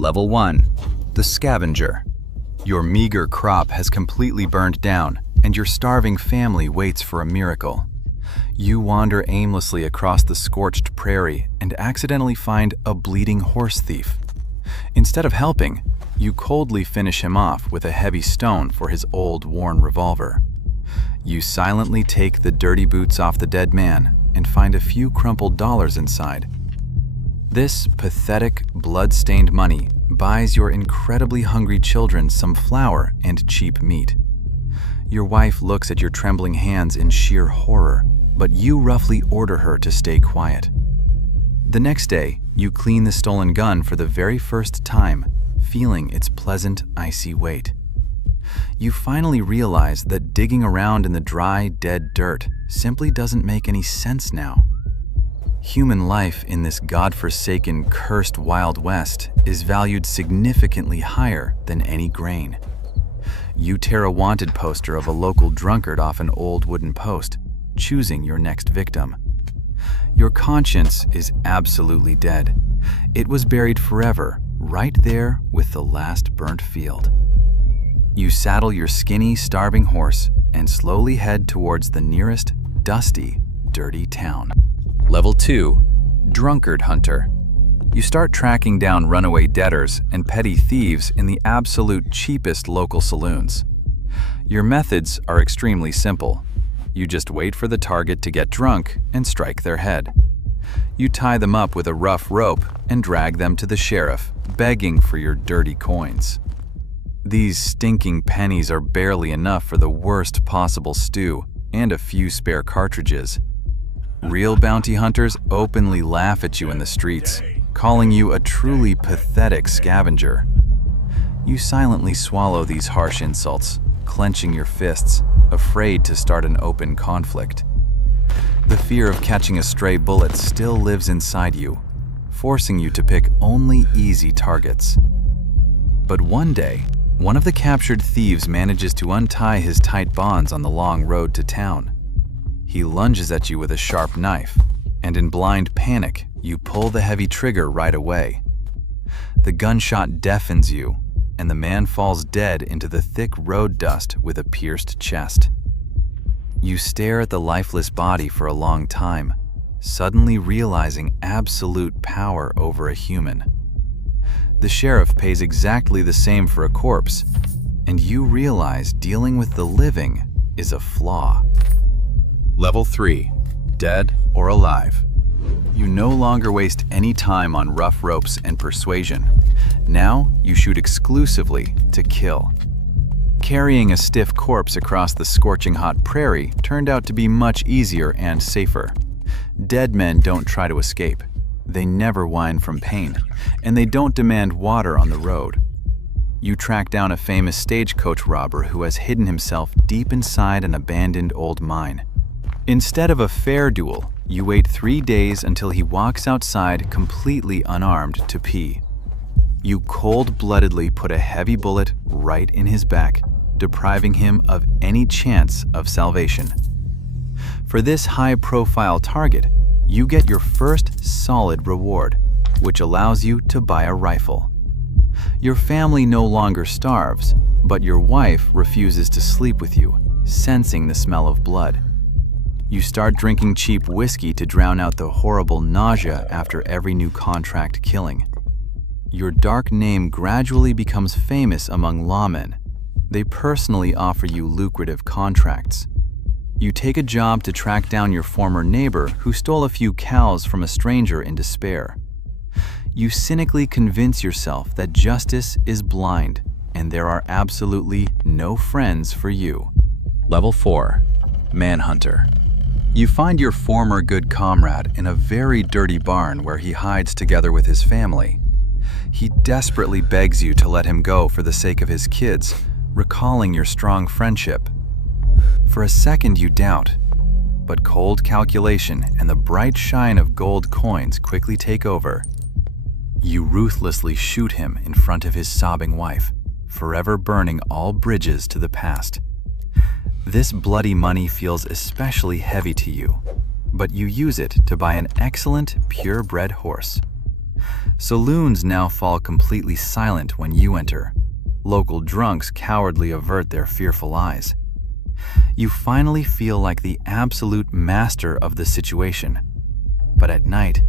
Level 1. The Scavenger. Your meager crop has completely burned down, and your starving family waits for a miracle. You wander aimlessly across the scorched prairie and accidentally find a bleeding horse thief. Instead of helping, you coldly finish him off with a heavy stone for his old, worn revolver. You silently take the dirty boots off the dead man and find a few crumpled dollars inside. This pathetic, blood-stained money buys your incredibly hungry children some flour and cheap meat. Your wife looks at your trembling hands in sheer horror, but you roughly order her to stay quiet. The next day, you clean the stolen gun for the very first time, feeling its pleasant, icy weight. You finally realize that digging around in the dry, dead dirt simply doesn't make any sense now. Human life in this godforsaken, cursed Wild West is valued significantly higher than any grain. You tear a wanted poster of a local drunkard off an old wooden post, choosing your next victim. Your conscience is absolutely dead. It was buried forever, right there with the last burnt field. You saddle your skinny, starving horse and slowly head towards the nearest dusty, dirty town. Level 2. Drunkard Hunter. You start tracking down runaway debtors and petty thieves in the absolute cheapest local saloons. Your methods are extremely simple. You just wait for the target to get drunk and strike their head. You tie them up with a rough rope and drag them to the sheriff, begging for your dirty coins. These stinking pennies are barely enough for the worst possible stew and a few spare cartridges. Real bounty hunters openly laugh at you in the streets, calling you a truly pathetic scavenger. You silently swallow these harsh insults, clenching your fists, afraid to start an open conflict. The fear of catching a stray bullet still lives inside you, forcing you to pick only easy targets. But one day, one of the captured thieves manages to untie his tight bonds on the long road to town. He lunges at you with a sharp knife, and in blind panic, you pull the heavy trigger right away. The gunshot deafens you, and the man falls dead into the thick road dust with a pierced chest. You stare at the lifeless body for a long time, suddenly realizing absolute power over a human. The sheriff pays exactly the same for a corpse, and you realize dealing with the living is a flaw. Level 3. Dead or alive. You no longer waste any time on rough ropes and persuasion. Now you shoot exclusively to kill. Carrying a stiff corpse across the scorching hot prairie turned out to be much easier and safer. Dead men don't try to escape. They never whine from pain, and they don't demand water on the road. You track down a famous stagecoach robber who has hidden himself deep inside an abandoned old mine. Instead of a fair duel, you wait 3 days until he walks outside completely unarmed to pee. You cold-bloodedly put a heavy bullet right in his back, depriving him of any chance of salvation. For this high-profile target, you get your first solid reward, which allows you to buy a rifle. Your family no longer starves, but your wife refuses to sleep with you, sensing the smell of blood. You start drinking cheap whiskey to drown out the horrible nausea after every new contract killing. Your dark name gradually becomes famous among lawmen. They personally offer you lucrative contracts. You take a job to track down your former neighbor who stole a few cows from a stranger in despair. You cynically convince yourself that justice is blind and there are absolutely no friends for you. Level 4. Manhunter. You find your former good comrade in a very dirty barn where he hides together with his family. He desperately begs you to let him go for the sake of his kids, recalling your strong friendship. For a second you doubt, but cold calculation and the bright shine of gold coins quickly take over. You ruthlessly shoot him in front of his sobbing wife, forever burning all bridges to the past. This bloody money feels especially heavy to you, but you use it to buy an excellent purebred horse. Saloons now fall completely silent when you enter. Local drunks cowardly avert their fearful eyes. You finally feel like the absolute master of the situation. But at night,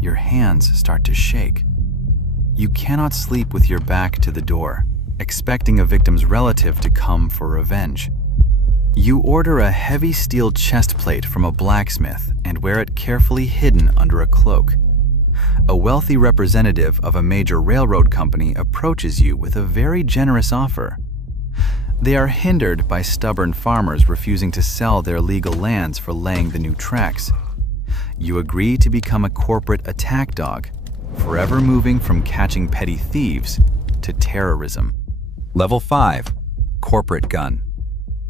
your hands start to shake. You cannot sleep with your back to the door, expecting a victim's relative to come for revenge. You order a heavy steel chest plate from a blacksmith and wear it carefully hidden under a cloak. A wealthy representative of a major railroad company approaches you with a very generous offer. They are hindered by stubborn farmers refusing to sell their legal lands for laying the new tracks. You agree to become a corporate attack dog, forever moving from catching petty thieves to terrorism. Level 5. Corporate Gun.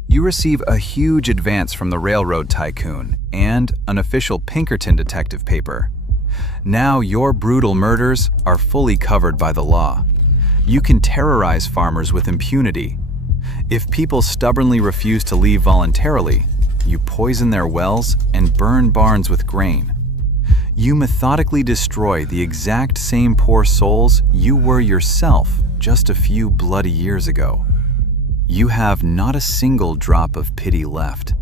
You receive a huge advance from the railroad tycoon and an official Pinkerton detective paper. Now your brutal murders are fully covered by the law. You can terrorize farmers with impunity. If people stubbornly refuse to leave voluntarily, you poison their wells and burn barns with grain. You methodically destroy the exact same poor souls you were yourself just a few bloody years ago. You have not a single drop of pity left.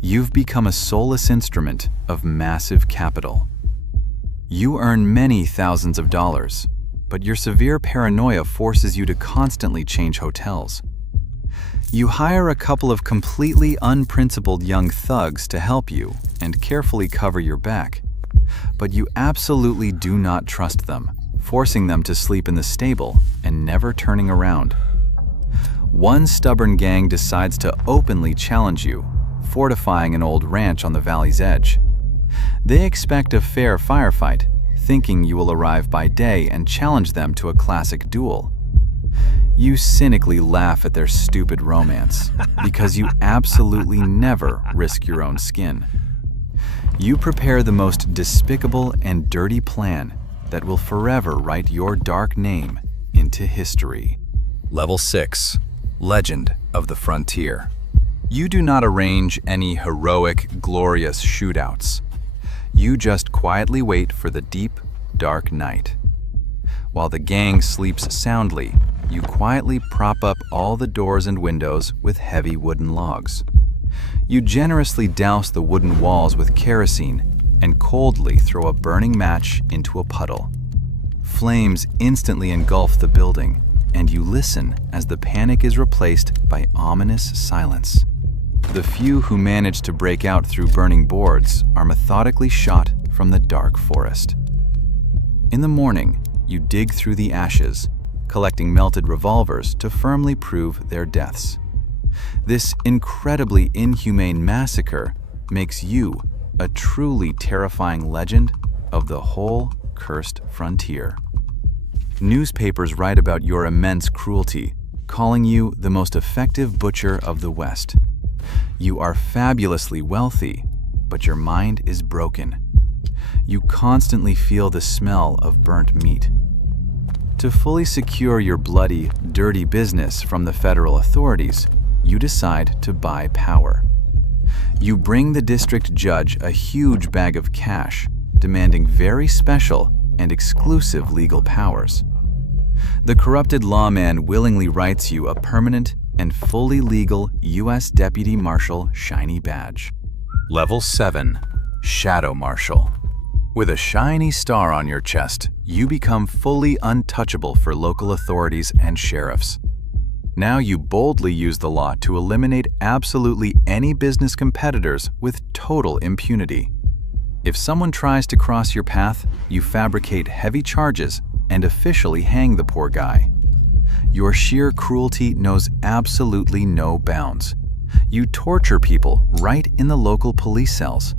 You've become a soulless instrument of massive capital. You earn many thousands of dollars, but your severe paranoia forces you to constantly change hotels. You hire a couple of completely unprincipled young thugs to help you and carefully cover your back, but you absolutely do not trust them, forcing them to sleep in the stable and never turning around. One stubborn gang decides to openly challenge you, fortifying an old ranch on the valley's edge. They expect a fair firefight, thinking you will arrive by day and challenge them to a classic duel. You cynically laugh at their stupid romance, because you absolutely never risk your own skin. You prepare the most despicable and dirty plan that will forever write your dark name into history. Level 6. Legend of the Frontier. You do not arrange any heroic, glorious shootouts. You just quietly wait for the deep, dark night. While the gang sleeps soundly, you quietly prop up all the doors and windows with heavy wooden logs. You generously douse the wooden walls with kerosene and coldly throw a burning match into a puddle. Flames instantly engulf the building, and you listen as the panic is replaced by ominous silence. The few who manage to break out through burning boards are methodically shot from the dark forest. In the morning, you dig through the ashes, collecting melted revolvers to firmly prove their deaths. This incredibly inhumane massacre makes you a truly terrifying legend of the whole cursed frontier. Newspapers write about your immense cruelty, calling you the most effective butcher of the West. You are fabulously wealthy, but your mind is broken. You constantly feel the smell of burnt meat. To fully secure your bloody, dirty business from the federal authorities, you decide to buy power. You bring the district judge a huge bag of cash, demanding very special and exclusive legal powers. The corrupted lawman willingly writes you a permanent and fully legal U.S. Deputy Marshal shiny badge. Level 7. Shadow Marshal. With a shiny star on your chest, you become fully untouchable for local authorities and sheriffs. Now you boldly use the law to eliminate absolutely any business competitors with total impunity. If someone tries to cross your path, you fabricate heavy charges and officially hang the poor guy. Your sheer cruelty knows absolutely no bounds. You torture people right in the local police cells.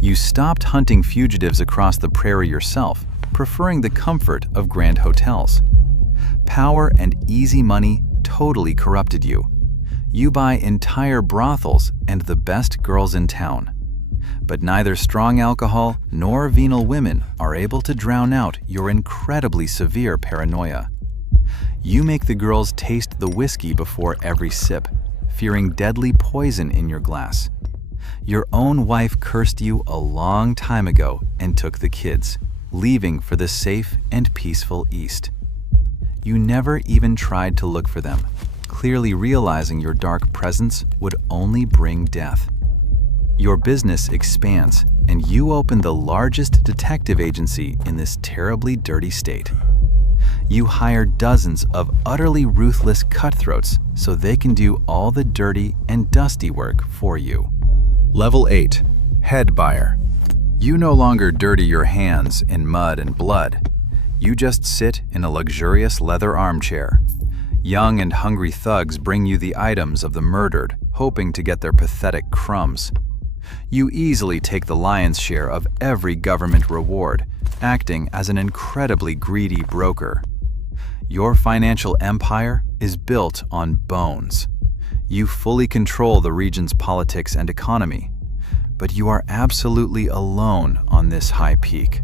You stopped hunting fugitives across the prairie yourself, preferring the comfort of grand hotels. Power and easy money totally corrupted you. You buy entire brothels and the best girls in town. But neither strong alcohol nor venal women are able to drown out your incredibly severe paranoia. You make the girls taste the whiskey before every sip, fearing deadly poison in your glass. Your own wife cursed you a long time ago and took the kids, leaving for the safe and peaceful East. You never even tried to look for them, clearly realizing your dark presence would only bring death. Your business expands, and you open the largest detective agency in this terribly dirty state. You hire dozens of utterly ruthless cutthroats so they can do all the dirty and dusty work for you. Level 8. Head Buyer. You no longer dirty your hands in mud and blood. You just sit in a luxurious leather armchair. Young and hungry thugs bring you the items of the murdered, hoping to get their pathetic crumbs. You easily take the lion's share of every government reward, acting as an incredibly greedy broker. Your financial empire is built on bones. You fully control the region's politics and economy, but you are absolutely alone on this high peak.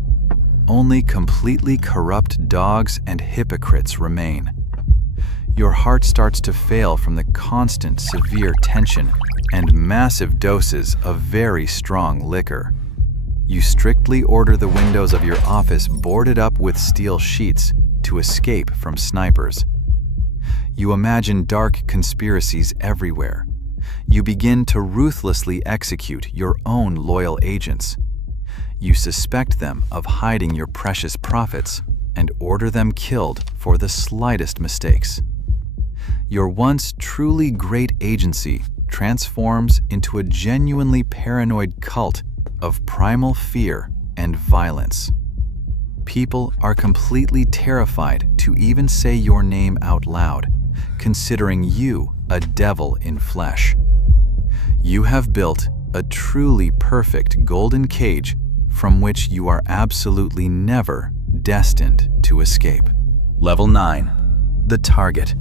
Only completely corrupt dogs and hypocrites remain. Your heart starts to fail from the constant, severe tension and massive doses of very strong liquor. You strictly order the windows of your office boarded up with steel sheets to escape from snipers. You imagine dark conspiracies everywhere. You begin to ruthlessly execute your own loyal agents. You suspect them of hiding your precious profits and order them killed for the slightest mistakes. Your once truly great agency transforms into a genuinely paranoid cult of primal fear and violence. People are completely terrified to even say your name out loud, considering you a devil in flesh. You have built a truly perfect golden cage from which you are absolutely never destined to escape. Level 9. The Target.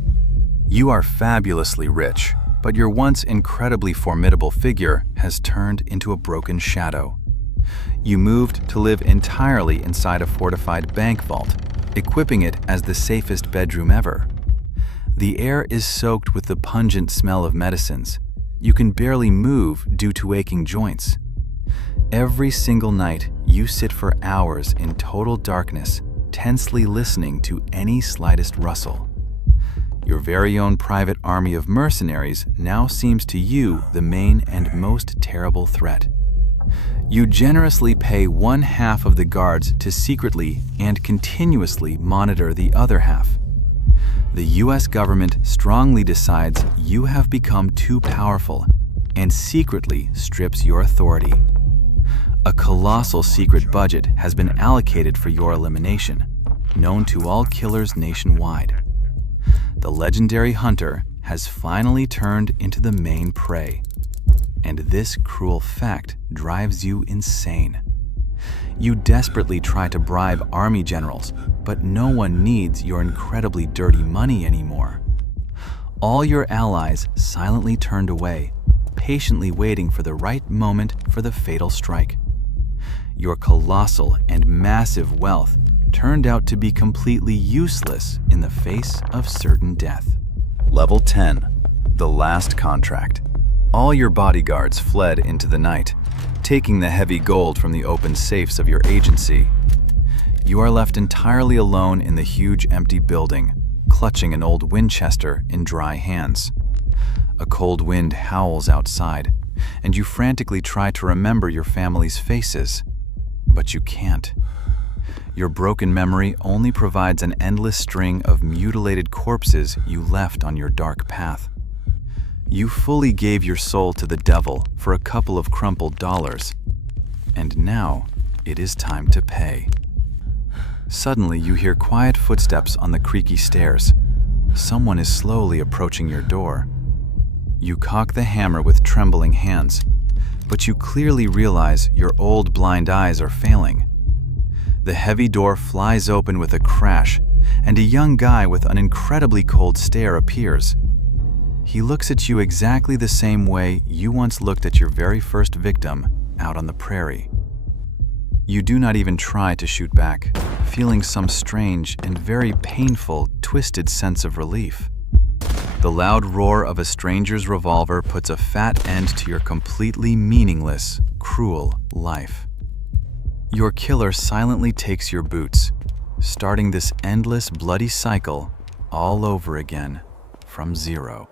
You are fabulously rich, but your once incredibly formidable figure has turned into a broken shadow. You moved to live entirely inside a fortified bank vault, equipping it as the safest bedroom ever. The air is soaked with the pungent smell of medicines. You can barely move due to aching joints. Every single night, you sit for hours in total darkness, tensely listening to any slightest rustle. Your very own private army of mercenaries now seems to you the main and most terrible threat. You generously pay one half of the guards to secretly and continuously monitor the other half. The US government strongly decides you have become too powerful and secretly strips your authority. A colossal secret budget has been allocated for your elimination, known to all killers nationwide. The legendary hunter has finally turned into the main prey, and this cruel fact drives you insane. You desperately try to bribe army generals, but no one needs your incredibly dirty money anymore. All your allies silently turned away, patiently waiting for the right moment for the fatal strike. Your colossal and massive wealth turned out to be completely useless in the face of certain death. Level 10. The Last Contract. All your bodyguards fled into the night, taking the heavy gold from the open safes of your agency. You are left entirely alone in the huge empty building, clutching an old Winchester in dry hands. A cold wind howls outside, and you frantically try to remember your family's faces, but you can't. Your broken memory only provides an endless string of mutilated corpses you left on your dark path. You fully gave your soul to the devil for a couple of crumpled dollars, and now it is time to pay. Suddenly you hear quiet footsteps on the creaky stairs. Someone is slowly approaching your door. You cock the hammer with trembling hands, but you clearly realize your old blind eyes are failing. The heavy door flies open with a crash, and a young guy with an incredibly cold stare appears. He looks at you exactly the same way you once looked at your very first victim out on the prairie. You do not even try to shoot back, feeling some strange and very painful, twisted sense of relief. The loud roar of a stranger's revolver puts a fat end to your completely meaningless, cruel life. Your killer silently takes your boots, starting this endless bloody cycle all over again from zero.